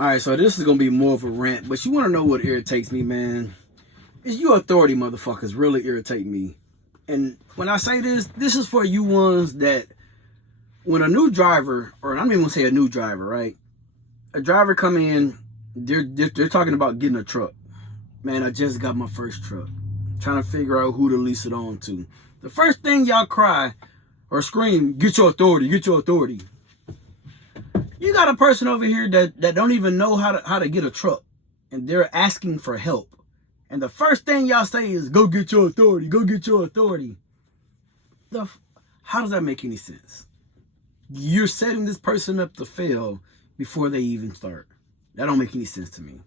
All right, so this is gonna be more of a rant, but you want to know what irritates me, man? Is you authority motherfuckers really irritate me. And when I say this, this is for you ones that when a new driver, or I'm even gonna say a new driver, right? A driver come in, they're talking about getting a truck. Man, I just got my first truck. Trying to figure out who to lease it on to. The first thing y'all cry or scream, get your authority, get your authority. You got a person over here that don't even know how to get a truck, and they're asking for help. And the first thing y'all say is, go get your authority, go get your authority. How does that make any sense? You're setting this person up to fail before they even start. That don't make any sense to me.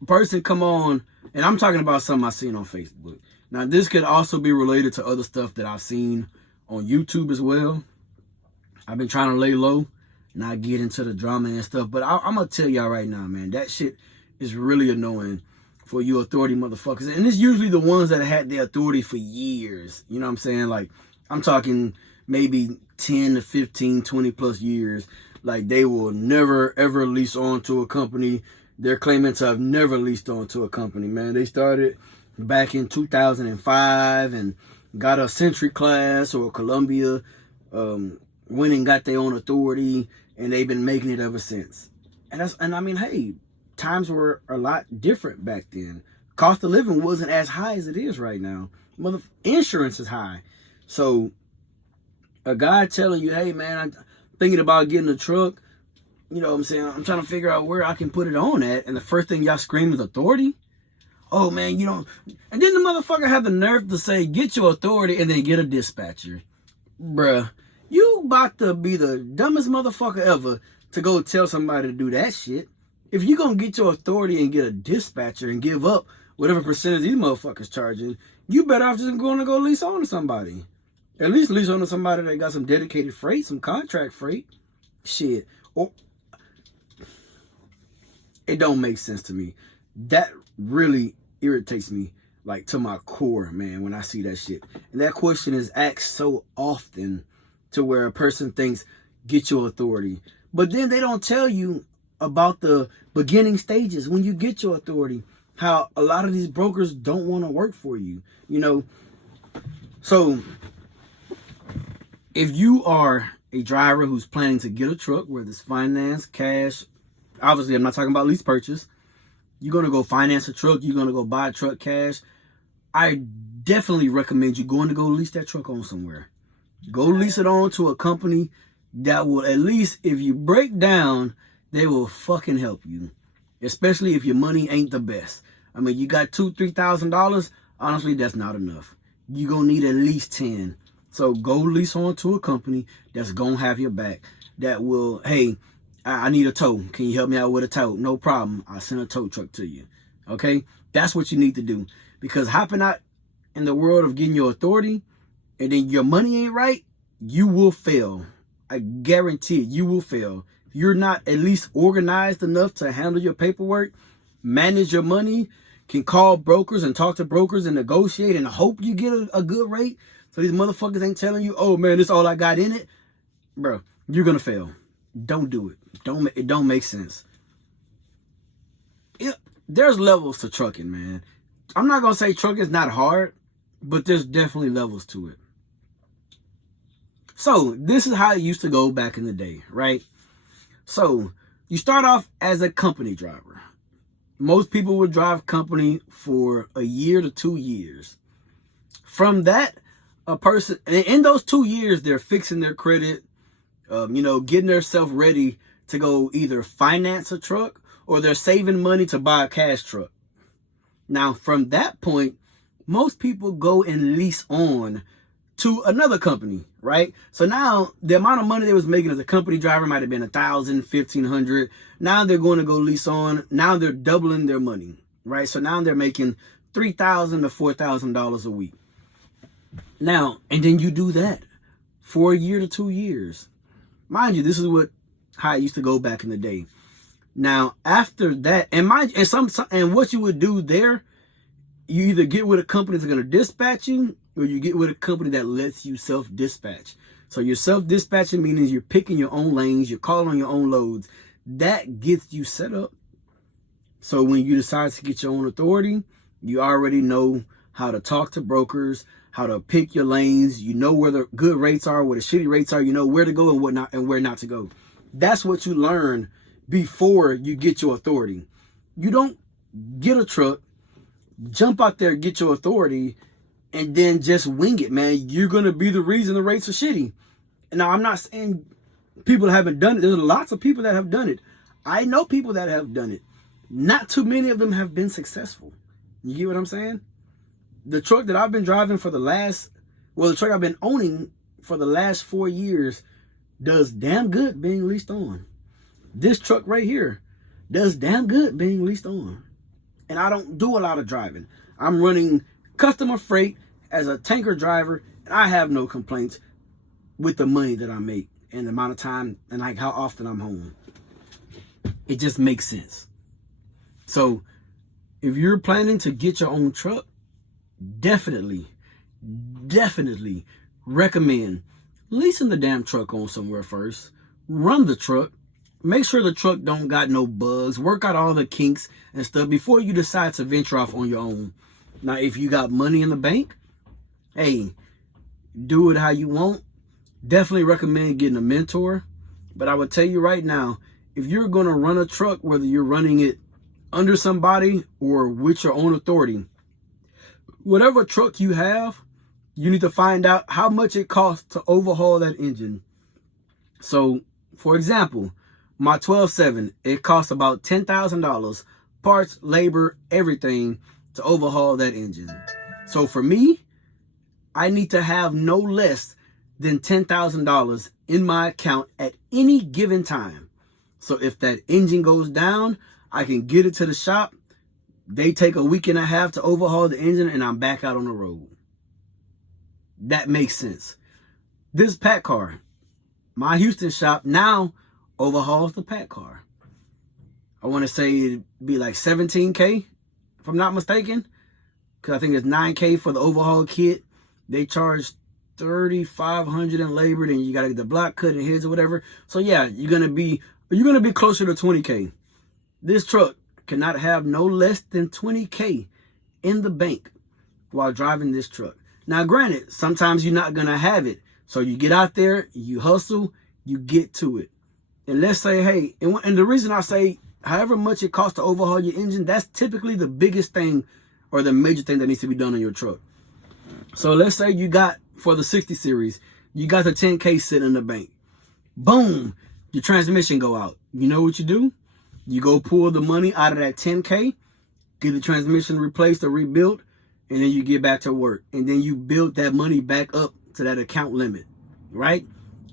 A person come on, and I'm talking about something I've seen on Facebook. Now, this could also be related to other stuff that I've seen on YouTube as well. I've been trying to lay low, not get into the drama and stuff, but I'm going to tell y'all right now, man, that shit is really annoying for you authority motherfuckers. And it's usually the ones that had the authority for years. You know what I'm saying? Like, I'm talking maybe 10 to 15, 20 plus years. Like, they will never, ever lease on to a company. They're claiming to have never leased on to a company, man. They started back in 2005 and got a Century class or a Columbia, went and got their own authority, and they've been making it ever since. And I mean, hey, times were a lot different back then. Cost of living wasn't as high as it is right now. Insurance is high. So a guy telling you, hey man, I'm thinking about getting a truck, you know what I'm saying? I'm trying to figure out where I can put it on at. And the first thing y'all scream is authority. Oh man, you don't. And then the motherfucker have the nerve to say, get your authority and then get a dispatcher. Bruh, you about to be the dumbest motherfucker ever to go tell somebody to do that shit. If you gonna get your authority and get a dispatcher and give up whatever percentage these motherfuckers charging, you better off just going to go lease on to somebody. At least lease on to somebody that got some dedicated freight, some contract freight. Shit. Or, it don't make sense to me. That really irritates me, like, to my core, man, when I see that shit. And that question is asked so often to where a person thinks, get your authority. But then they don't tell you about the beginning stages when you get your authority. How a lot of these brokers don't want to work for you, you know. So if you are a driver who's planning to get a truck, whether it's finance, cash, obviously I'm not talking about lease purchase. You're going to go finance a truck. You're going to go buy a truck cash. I definitely recommend you going to go lease that truck on somewhere. Go lease it on to a company that will, at least if you break down, they will fucking help you. Especially if your money ain't the best. I mean, you got $2,000, $3,000. Honestly, that's not enough. You're going to need at least 10. So go lease on to a company that's going to have your back. That will, hey, I need a tow. Can you help me out with a tow? No problem. I'll send a tow truck to you. Okay? That's what you need to do. Because hopping out in the world of getting your authority and then your money ain't right, you will fail. I guarantee it, you will fail. If you're not at least organized enough to handle your paperwork, manage your money, can call brokers and talk to brokers and negotiate and hope you get a good rate. So these motherfuckers ain't telling you, oh man, this is all I got in it. Bro, you're going to fail. Don't do it. It don't make sense. There's levels to trucking, man. I'm not going to say trucking is not hard, but there's definitely levels to it. So this is how it used to go back in the day, right? So you start off as a company driver. Most people would drive company for a year to 2 years. From that, a person, in those 2 years, they're fixing their credit, getting themselves ready to go either finance a truck or they're saving money to buy a cash truck. Now, from that point, most people go and lease on to another company, right? So now the amount of money they was making as a company driver might have been $1,000, $1,500. Now they're going to go lease on. Now they're doubling their money, right? So now they're making $3,000 to $4,000 a week. Now, and then you do that for a year to 2 years. Mind you, this is how it used to go back in the day. Now, after that, and what you would do there, you either get with a company that's going to dispatch you, or you get with a company that lets you self-dispatch. So you're self-dispatching, meaning you're picking your own lanes, you're calling on your own loads. that gets you set up. So when you decide to get your own authority, you already know how to talk to brokers, how to pick your lanes. You know where the good rates are, where the shitty rates are. You know where to go and what not, and where not to go. That's what you learn before you get your authority. You don't get a truck, jump out there, get your authority, and then just wing it, man. You're going to be the reason the rates are shitty. Now, I'm not saying people haven't done it. There's lots of people that have done it. I know people that have done it. Not too many of them have been successful. You get what I'm saying? The truck that I've been driving for the truck I've been owning for the last 4 years does damn good being leased on. This truck right here does damn good being leased on. And I don't do a lot of driving. I'm running customer freight as a tanker driver, and I have no complaints with the money that I make and the amount of time and like how often I'm home. It just makes sense. So if you're planning to get your own truck, definitely recommend leasing the damn truck on somewhere first. Run the truck. Make sure the truck don't got no bugs. Work out all the kinks and stuff before you decide to venture off on your own. Now, if you got money in the bank, hey, do it how you want. Definitely recommend getting a mentor. But I would tell you right now, if you're going to run a truck, whether you're running it under somebody or with your own authority, whatever truck you have, you need to find out how much it costs to overhaul that engine. So, for example, my 12.7, it costs about $10,000, parts, labor, everything to overhaul that engine. So for me, I need to have no less than $10,000 in my account at any given time. So if that engine goes down, I can get it to the shop. They take a week and a half to overhaul the engine and I'm back out on the road. That makes sense. This pack car, my Houston shop now overhauls the pack car. I want to say it'd be like $17K, if I'm not mistaken, because I think it's $9K for the overhaul kit. They charge $3,500 in labor, then you got to get the block cut and heads or whatever. So yeah, you're gonna be closer to $20K. This truck cannot have no less than $20K in the bank while driving this truck. Now, granted, sometimes you're not gonna have it, so you get out there, you hustle, you get to it. And let's say, hey, and the reason I say however much it costs to overhaul your engine, that's typically the biggest thing or the major thing that needs to be done on your truck. So let's say you got, for the 60 series, you got the 10K sitting in the bank. Boom, your transmission go out. You know what you do? You go pull the money out of that 10K, get the transmission replaced or rebuilt, and then you get back to work. And then you build that money back up to that account limit, right?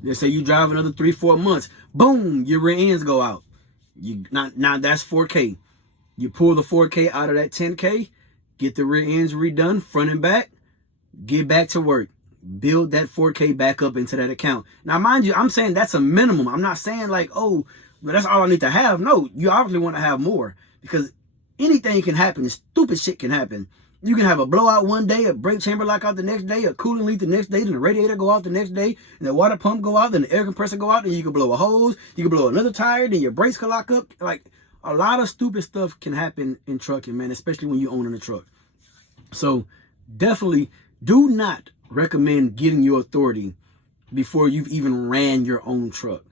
Let's say you drive another 3-4 months. Boom, your rear ends go out. Now that's 4K. You pull the 4K out of that 10K, get the rear ends redone, front and back, get back to work. Build that 4K back up into that account. Now, mind you, I'm saying that's a minimum. I'm not saying like, oh, but that's all I need to have. No, you obviously want to have more because anything can happen. Stupid shit can happen. You can have a blowout one day, a brake chamber lock out the next day, a coolant leak the next day, then the radiator go out the next day, and the water pump go out, then the air compressor go out, then you can blow a hose, you can blow another tire, then your brakes can lock up. Like, a lot of stupid stuff can happen in trucking, man, especially when you're owning a truck. So definitely do not recommend getting your authority before you've even ran your own truck.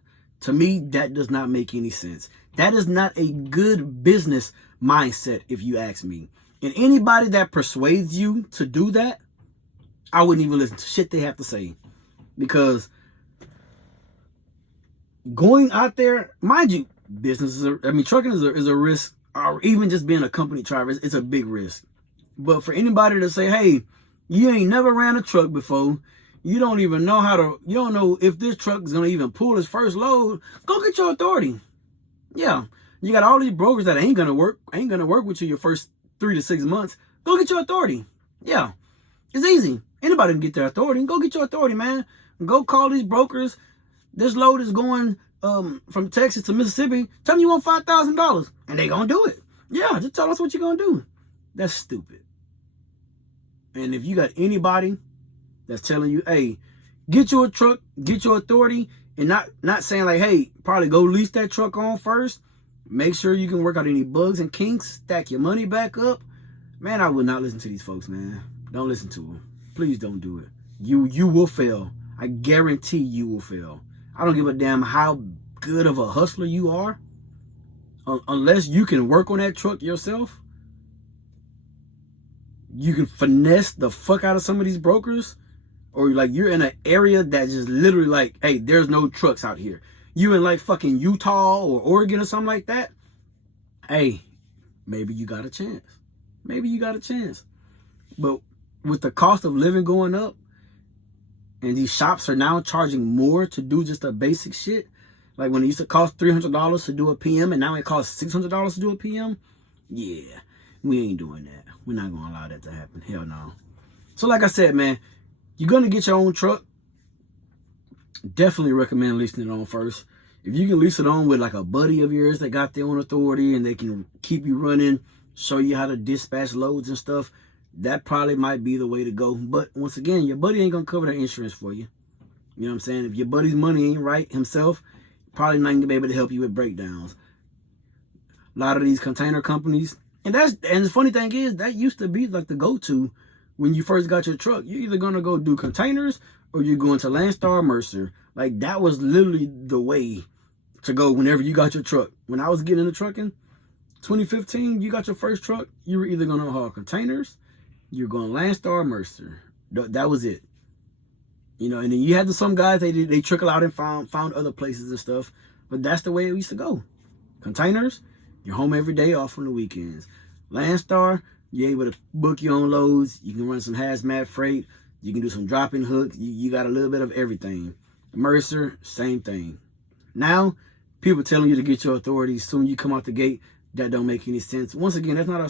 To me, that does not make any sense. That is not a good business mindset, if you ask me. And anybody that persuades you to do that, I wouldn't even listen to shit they have to say. Because going out there, mind you, trucking is a risk, or even just being a company driver, it's a big risk. But for anybody to say, hey, you ain't never ran a truck before, you don't even know you don't know if this truck is going to even pull its first load, go get your authority. Yeah, you got all these brokers that ain't going to work with you your first 3 to 6 months. Go get your authority. Yeah, it's easy. Anybody can get their authority. Go get your authority, man. Go call these brokers. This load is going from Texas to Mississippi. Tell them you want $5,000 and they gonna do it. Yeah, just tell us what you're gonna do. That's stupid. And if you got anybody that's telling you, hey, get your truck, get your authority, And not saying like, hey, probably go lease that truck on first. Make sure you can work out any bugs and kinks. Stack your money back up. Man, I would not listen to these folks, man. Don't listen to them. Please don't do it. You will fail. I guarantee you will fail. I don't give a damn how good of a hustler you are. Unless you can work on that truck yourself. You can finesse the fuck out of some of these brokers. Or like you're in an area that just literally like, hey, there's no trucks out here. You in like fucking Utah or Oregon or something like that. Hey, maybe you got a chance. Maybe you got a chance. But with the cost of living going up, and these shops are now charging more to do just a basic shit. Like when it used to cost $300 to do a PM and now it costs $600 to do a PM. Yeah, we ain't doing that. We're not going to allow that to happen. Hell no. So like I said, man, you're going to get your own truck. Definitely recommend leasing it on first. If you can lease it on with like a buddy of yours that got their own authority and they can keep you running, show you how to dispatch loads and stuff, that probably might be the way to go. But once again, your buddy ain't going to cover the insurance for you. You know what I'm saying? If your buddy's money ain't right himself, probably not going to be able to help you with breakdowns. A lot of these container companies, and the funny thing is, that used to be like the go-to when you first got your truck. You're either going to go do containers or you're going to Landstar Mercer. Like that was literally the way to go whenever you got your truck. When I was getting into trucking, 2015, you got your first truck, you were either going to haul containers, you're going Landstar Mercer. That was it. You know, and then you had some guys, they trickle out and found other places and stuff. But that's the way it used to go. Containers, you're home every day, off on the weekends. Landstar, you're able to book your own loads. You can run some hazmat freight. You can do some drop-in hook. You got a little bit of everything. Mercer, same thing. Now, people telling you to get your authority soon you come out the gate. That don't make any sense. Once again, that's not a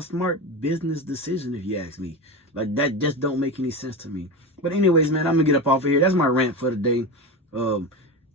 smart business decision if you ask me. Like that just don't make any sense to me. But anyways, man, I'm gonna get up off of here. That's my rant for the day. You're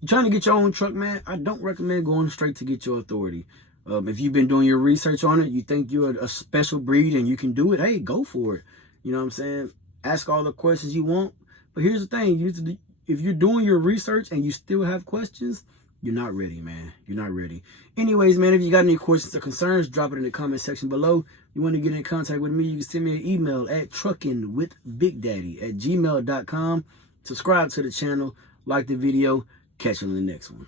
trying to get your own truck, man. I don't recommend going straight to get your authority. If you've been doing your research on it, you think you're a special breed and you can do it, hey, go for it. You know what I'm saying? Ask all the questions you want. But here's the thing, if you're doing your research and you still have questions, you're not ready, man. You're not ready. Anyways, man, if you got any questions or concerns, drop it in the comment section below. You want to get in contact with me, you can send me an email at truckingwithbigdaddy@gmail.com. Subscribe to the channel, like the video. Catch you on the next one.